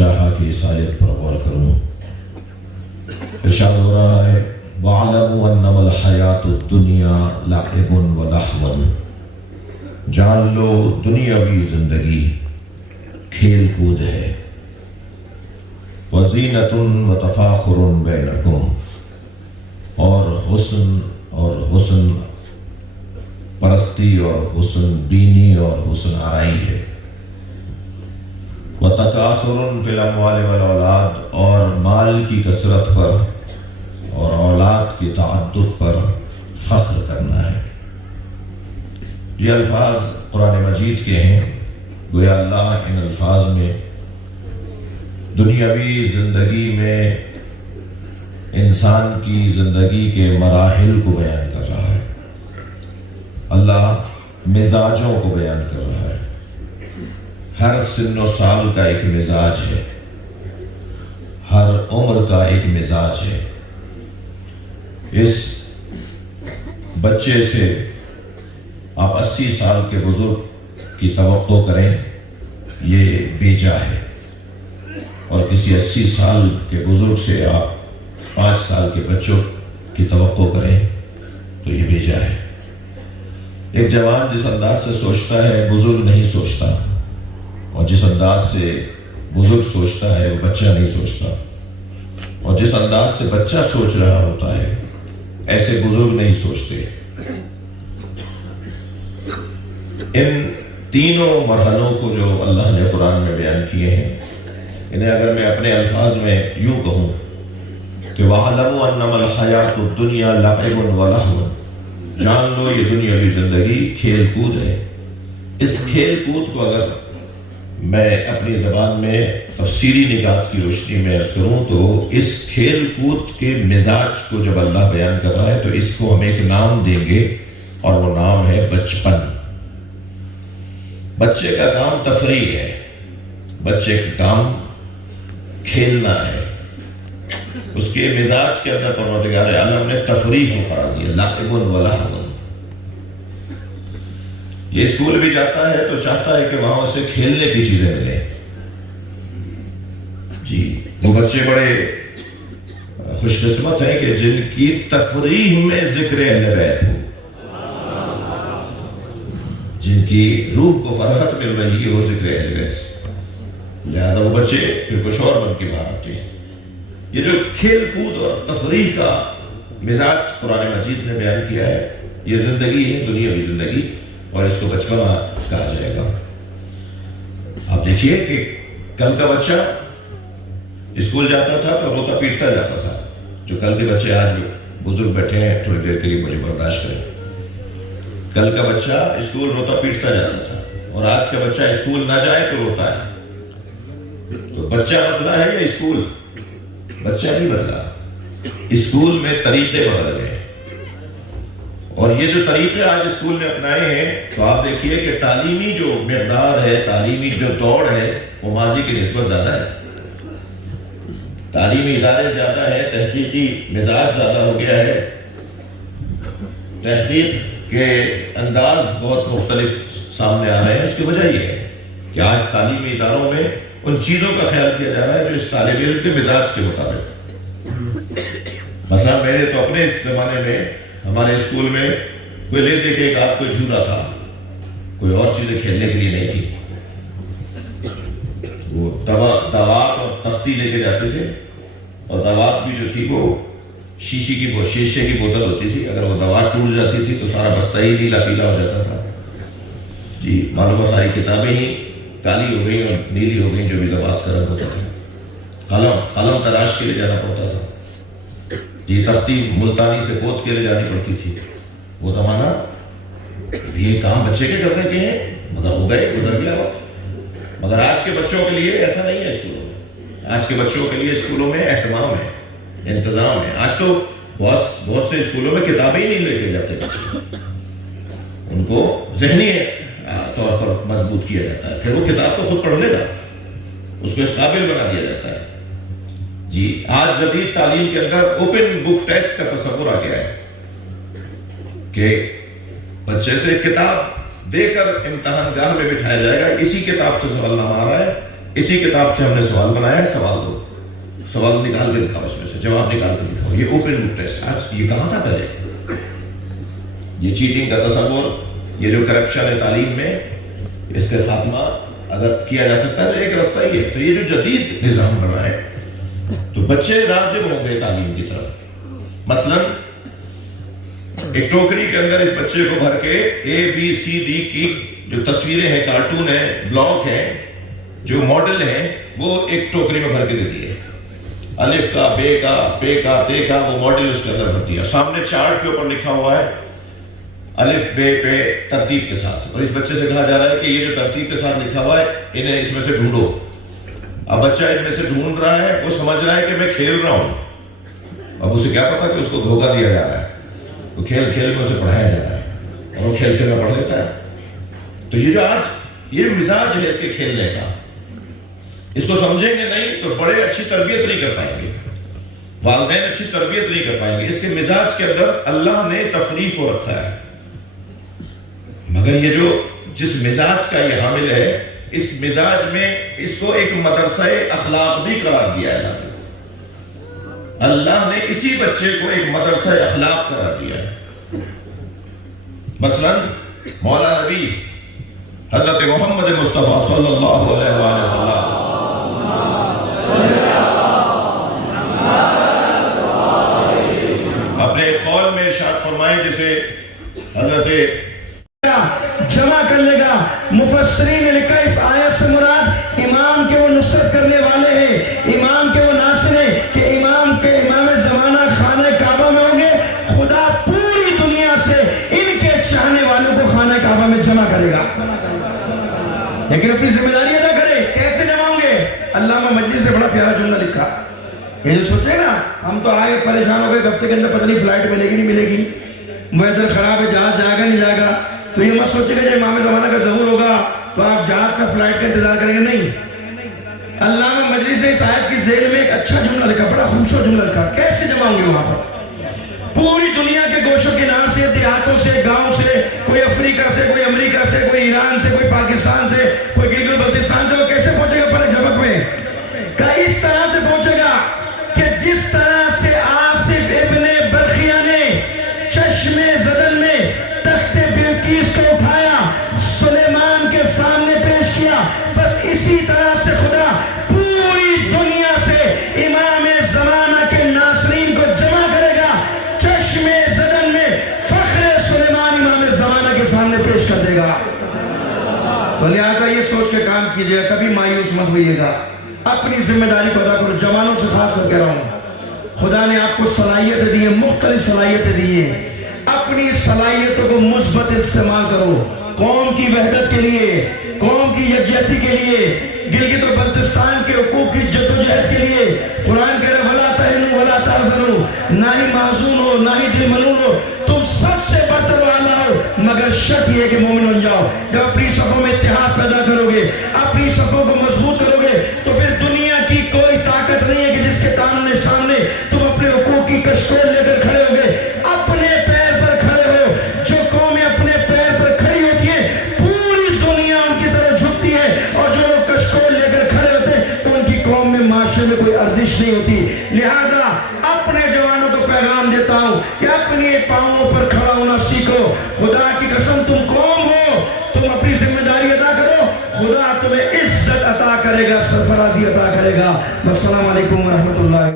چاہا کہ اس آیت پر غور کروں۔ ارشاد ہو رہا ہے وَاعْلَمُوا أَنَّمَا الْحَيَاةُ الدُّنْيَا لَعِبٌ وَلَهْوٌ، جان لو دنیاوی زندگی کھیل کود ہے، وَزِينَةٌ وَتَفَاخُرٌ بَيْنَكُمْ، اور حسن پرستی اور حسن بینی اور حسن آرائی ہے، وَتَكَاثُرٌ فِي الْأَمْوَالِ وَالْأَوْلَادِ، اور مال کی کثرت پر اور اولاد کی تعدد پر فخر کرنا ہے۔ یہ الفاظ قرآن مجید کے ہیں، گویا اللہ ان الفاظ میں دنیاوی زندگی میں انسان کی زندگی کے مراحل کو بیان کر رہا ہے، اللہ مزاجوں کو بیان کر رہا ہے۔ ہر سن و سال کا ایک مزاج ہے، ہر عمر کا ایک مزاج ہے۔ اس بچے سے آپ 80 سال کے بزرگ کی توقع کریں، یہ بیجا ہے، اور کسی 80 سال کے بزرگ سے آپ 5 سال کے بچوں کی توقع کریں تو یہ بیجا ہے۔ ایک جوان جس انداز سے سوچتا ہے بزرگ نہیں سوچتا، اور جس انداز سے بزرگ سوچتا ہے وہ بچہ نہیں سوچتا، اور جس انداز سے بچہ سوچ رہا ہوتا ہے ایسے بزرگ نہیں سوچتے۔ ان تینوں مرحلوں کو جو اللہ نے قرآن میں بیان کیے ہیں، انہیں اگر میں اپنے الفاظ میں یوں کہوں کہ وَاعْلَمُوا أَنَّمَا الْحَيَاةُ الدُّنْيَا لَعِبٌ وَلَهْوٌ، جان لو یہ دنیاوی زندگی کھیل کود ہے۔ اس کھیل کود کو اگر میں اپنی زبان میں تفسیری نگات کی روشنی میں عرض کروں تو اس کھیل کود کے مزاج کو جب اللہ بیان کر رہا ہے تو اس کو ہم ایک نام دیں گے، اور وہ نام ہے بچپن۔ بچے کا کام تفریح ہے، بچے کا کام کھیلنا ہے۔ اس کے مزاج کے اندر پروردگار عالم نے تفریح کو قرار دیا، لعب ولہو۔ یہ اسکول بھی جاتا ہے تو چاہتا ہے کہ وہاں اسے کھیلنے کی چیزیں ملیں۔ جی، وہ بچے بڑے خوش قسمت ہیں کہ جن کی تفریح میں ذکر اہل بیت ہو، جن کی روح کو فرحت مل رہی ہے وہ ذکر اہل بیت سے، لہذا وہ بچے پھر کچھ اور بن کے باہر آتے ہیں۔ یہ جو کھیل کود اور تفریح کا مزاج قرآن مجید نے بیان کیا ہے، یہ زندگی ہے، دنیاوی زندگی، اور اس کو بچپنا کہا جائے گا۔ آپ دیکھیے کہ کل کا بچہ اسکول جاتا تھا تو روتا پیٹتا جاتا تھا، جو کل کے بچے آج بزرگ بیٹھے ہیں تھوڑی دیر کے لیے مجھے برداشت کریں۔ کل کا بچہ اسکول روتا پیٹتا جاتا تھا، اور آج کا بچہ اسکول نہ جائے تو روتا ہے۔ تو بچہ بدلا ہے یا اسکول؟ بچہ نہیں بدلا، اسکول میں طریقے بدل گئے، اور یہ جو طریقے آج اسکول نے اپنائے ہیں تو آپ دیکھیے کہ تعلیمی جو مقدار ہے، تعلیمی جو دوڑ ہے وہ ماضی کی نسبت زیادہ ہے۔ تعلیمی ادارے زیادہ ہے، تحقیقی مزاج زیادہ ہو گیا ہے، تحقیق کے انداز بہت مختلف سامنے آ رہے ہیں۔ اس کی وجہ یہ ہے کہ آج تعلیمی اداروں میں ان چیزوں کا خیال کیا جا رہا ہے جو اس طالب علم کے مزاج کے مطابق۔ مثلا میرے تو اپنے زمانے میں ہمارے اسکول میں کوئی لے دے کے ایک آپ کو جھولا تھا، کوئی اور چیزیں کھیلنے کے لیے نہیں تھی۔ وہ دوات اور تختی لے کے جاتے تھے، اور دوات بھی جو تھی وہ شیشے کی بوتل ہوتی تھی، اگر وہ دوات ٹوٹ جاتی تھی تو سارا بستہ ہی نیلا پیلا ہو جاتا تھا۔ جی، معلوم ساری کتابیں ہی کالی ہو گئی اور نیلی ہو گئی، جو بھی دوات کا رنگ ہوتا تھا۔ قلم تراش کے لیے جانا پڑتا تھا، جی، تختی ملتانی سے پوت کے لیے جانی پڑتی تھی۔ وہ زمانہ، یہ کام بچے کے کرنے کے ہیں، مگر ہو گئے، گزر گیا وقت۔ مگر آج کے بچوں کے لیے ایسا نہیں ہے اسکولوں میں۔ آج کے بچوں کے لیے اسکولوں میں اہتمام ہے، انتظام ہے۔ آج تو بہت سے اسکولوں میں کتابیں ہی نہیں لے کے جاتے بچے، ان کو ذہنی طور پر مضبوط کیا جاتا ہے، پھر وہ کتاب تو خود پڑھ لے گا، اس کو اس قابل بنا دیا جاتا ہے۔ جی، آج جدید تعلیم کے اندر اوپن بک ٹیسٹ کا تصور آ گیا ہے کہ بچے سے کتاب دے کر امتحان گاہ میں بٹھایا جائے گا، اسی کتاب سے سوال نامہ آ رہا ہے، اسی کتاب سے ہم نے سوال بنایا ہے، سوال دو، سوال نکال کے دکھاؤ، اس میں سے جواب نکال کے دکھاؤ. یہ اوپن بک ٹیسٹ، آج یہ کہاں تھا پہلے؟ یہ چیٹنگ کا تصور، یہ جو کرپشن ہے تعلیم میں، اس کا خاتمہ اگر کیا جا سکتا ہے تو ایک راستہ ہی ہے. تو یہ جو جدید نظام بنا ہے تو بچے راغب ہوں گے تعلیم کی طرف. مثلا ایک ٹوکری کے اندر اس بچے کو بھر کے ABCD کی جو تصویریں ہیں، کارٹون ہیں، بلاک ہیں، جو ماڈل ہیں، وہ ایک ٹوکری میں بھر کے دیتی ہے. الف کا، بے کا، بے کا، تے کا، وہ ماڈل اس کے اندر بھرتی ہے. سامنے چارٹ کے اوپر لکھا ہوا ہے الف بے پہ ترتیب کے ساتھ، اور اس بچے سے کہا جا رہا ہے کہ یہ جو ترتیب کے ساتھ لکھا ہوا ہے انہیں اس میں سے ڈھونڈو. اب بچہ ان میں سے ڈھونڈ رہا ہے، وہ سمجھ رہا ہے کہ میں کھیل رہا ہوں. اب اسے کیا پتا کہ اس کو دھوکہ دیا جا رہا ہے، تو کھیل کھیل میں اسے پڑھایا جا رہا ہے اور وہ کھیل کھیل میں پڑھ لیتا ہے. تو یہ جو آج یہ مزاج ہے اس کے کھیلنے کا، اس کو سمجھیں گے نہیں تو بڑے اچھی تربیت نہیں کر پائیں گے، والدین اچھی تربیت نہیں کر پائیں گے. اس کے مزاج کے اندر اللہ نے تفریق کو رکھا ہے، مگر یہ جو جس مزاج کا یہ حامل ہے، اس مزاج میں اس کو ایک مدرسہ اخلاق بھی قرار دیا ہے. اللہ نے اسی بچے کو ایک مدرسہ اخلاق قرار دیا ہے. مثلا مولا نبی حضرت محمد مصطفیٰ صلی اللہ علیہ وسلم اپنے ایک قول میں ارشاد فرمائے، جسے حضرت جمع کر لے گا. مفسرین نے لکھا اس آیت سے مراد امام کے وہ نصرت کرنے والے ہیں، امام کے وہ ناصر ہیں کہ امام زمانہ خانہ کعبہ میں ہوں گے. خدا پوری دنیا سے ان کے چاہنے والوں کو خانہ کعبہ میں جمع کرے گا، لیکن اپنی ذمہ داری ادا کرے. کیسے جمع ہوں گے؟ علامہ مجلس سے بڑا پیارا جملہ لکھا. یہ جو سوچے نا، ہم تو آئے پریشان ہو گئے، ہفتے کے اندر پتہ نہیں فلائٹ ملے گی نہیں ملے گی، ویدر خراب ہے، جہاز جائے گا نہیں جائے گا. تو یہ مت سوچے گا جب امام زمانہ کا ظہور ہوگا تو آپ جہاز کا فلائٹ کا انتظار کریں گے، نہیں. علامہ مجلس نے اس آیت کی ذیل میں ایک اچھا جملہ لکھا، بڑا خوبصورت جملہ لکھا. کیسے جمع ہوں گے وہاں پر؟ پوری دنیا کے گوشوں کنار سے، دیہاتوں سے، گاؤں سے، کوئی افریقہ سے، کوئی امریکہ سے، کوئی ایران سے، کوئی پاکستان سے، کوئی گلگت بلتستان سے. وہ کیسے پہنچے گا پہلے جھمک میں؟ کہ اس طرح سے پہنچے گا کہ جس طرح سے آصف ابن برخیہ نے چشم زدن میں تخت بلقیس کو اٹھایا، سلیمان کے سامنے پیش کیا، بس اسی طرح سے خدا پوری دنیا سے امام زمانہ کے ناصرین کو جمع کرے گا، چشم زدن میں فخر سلیمان امام زمانہ کے سامنے پیش کر دے گا. تو لہٰذا یہ سوچ کے کام کیجئے، کبھی مایوس مت ہوئیے گا، اپنی ذمہ داری کو ادا کرو. جوانوں سے خاص کر کہہ رہا ہوں، خدا نے آپ کو صلاحیتیں دی ہیں، مختلف صلاحیتیں دی ہیں. اپنی صلاحیتوں کو مثبت استعمال کرو، قوم کی وحدت کے لیے، قوم کی یکجہتی کے لیے، گلگت و بلتستان کے حقوق کی جدوجہد کے لیے. قرآن کہہ رہے وَلَا تَهِنُوا وَلَا تَحْزَنُوا، نہ ہی محزون ہو نہ ہی دل ملول ہو، تم سب سے برتر والا ہو، مگر شرط یہ کہ مومن بن جاؤ. جب اپنی صفوں میں اتحاد پیدا کرو گے، اپنی صفوں کو مضبوط کرو گے، تو پھر دنیا کی کوئی طاقت نہیں ہے کہ جس کے تانے سامنے تم اپنے حقوق کی کشکول لے کر کھڑے ہو گے. اپنے پیر پر کھڑے ہو. جو قومیں اپنے پیر پر کھڑی ہوتی ہیں پوری دنیا ان کی طرف جھکتی ہے، اور جو لوگ کشکول لے کر کھڑے ہوتے ہیں ان کی قوم میں معاشرے میں کوئی ارزش نہیں ہوتی. لہٰذا اپنے جوانوں کو پیغام دیتا ہوں کہ اپنے پاؤں پر کھڑا ہونا سیکھو. خدا کی قسم تم قوم ہو، تم اپنی ذمہ داری ادا کرو، خدا تمہیں عزت عطا کرے گا، سرفرازی عطا کرے گا. السلام علیکم ورحمۃ اللہ.